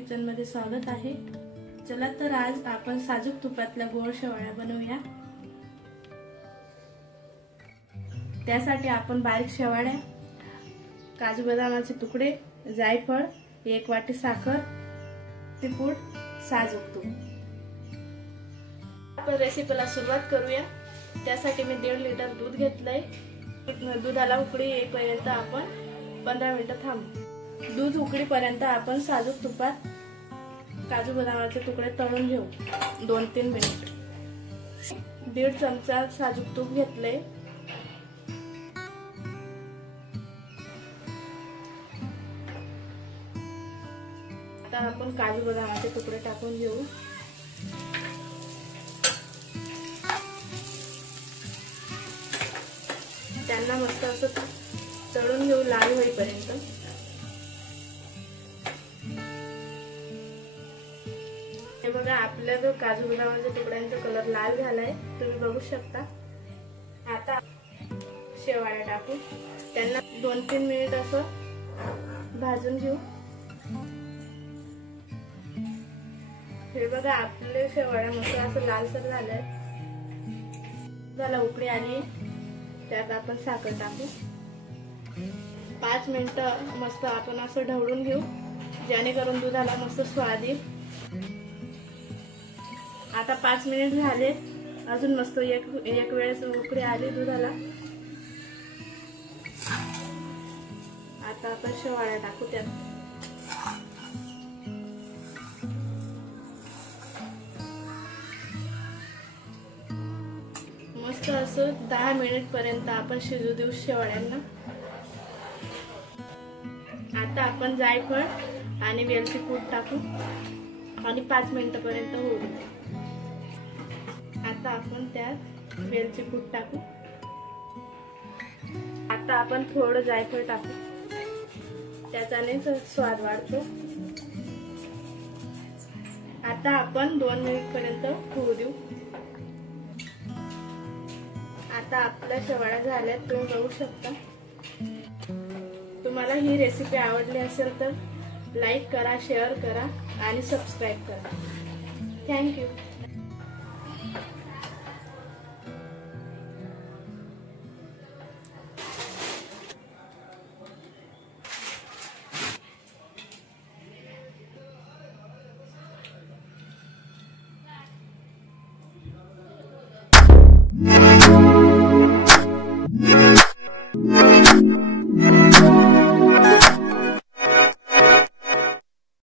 Kitchen मध्ये स्वागत आहे। चला तर आज आपण साजूक तुपातल्या गोड शेवाळ्या बनवूया। त्यासाठी आपण बारीक शेवाळ्या, काजू बदामाचे तुकडे, जायफळ, 1 वाटी साखर, पूड, साजूक तूप। आपण रेसिपीला सुरुवात करूया। त्यासाठी मी 1.5 लिटर दूध घेतलंय। दुधाला उकळी येईपर्यंत आपण 15 मिनिटं थांबू। दूध उकळीपर्यंत आपण साजूक तुपात काजू बदामाचे तुकडे तळून घेऊ 2-3 मिनिट। 1.5 चमचा साजूक तूप घेतले। आता आपण काजू बदामाचे तुकडे टाकून घेऊ। त्यांना मस्त असं तळून घेऊ लाल होईपर्यंत। हे बघा, आपल्या जो काजू बदामाच्या तुकड्यांचा कलर लाल झालाय, तुम्ही बघू शकता। आता शेवाळ्या टाकू, त्यांना 2-3 मिनिट असं भाजून घेऊ। हे बघा, आपले शेवाळ्या मस्त असं लालसर झालंय। झाला उकळी आली, त्यात आपण साखर टाकू। 5 मिनिटं मस्त आपण असं ढवळून घेऊ, जेणेकरून दुधाला मस्त स्वाद येईल। आता 5 मिनिट झाले, अजून मस्त एक वेळेस उकळी आली दुधाला। आता आपण शेवाळ्या टाकू त्यात। मस्त असं 10 मिनिट पर्यंत आपण शिजू देऊ शेवाळ्यांना। आता आपण जायफळ आणि वेलची पूड टाकू आणि 5 मिनिटापर्यंत होऊ देऊ। आता आपण त्यात वेलची पूड टाकू। आता आपण थोडं जायफळ टाकू, त्याच्याने स्वाद वाढतो। आता आपण 2 मिनिट पर्यंत होऊ देऊ। आता आपल्या शेवाळ्या झाल्यात, तुम्ही बघू शकता। तुम्हाला ही रेसिपी आवडली असेल तर लाईक करा, शेअर करा आणि सबस्क्राईब करा। थँक्यू।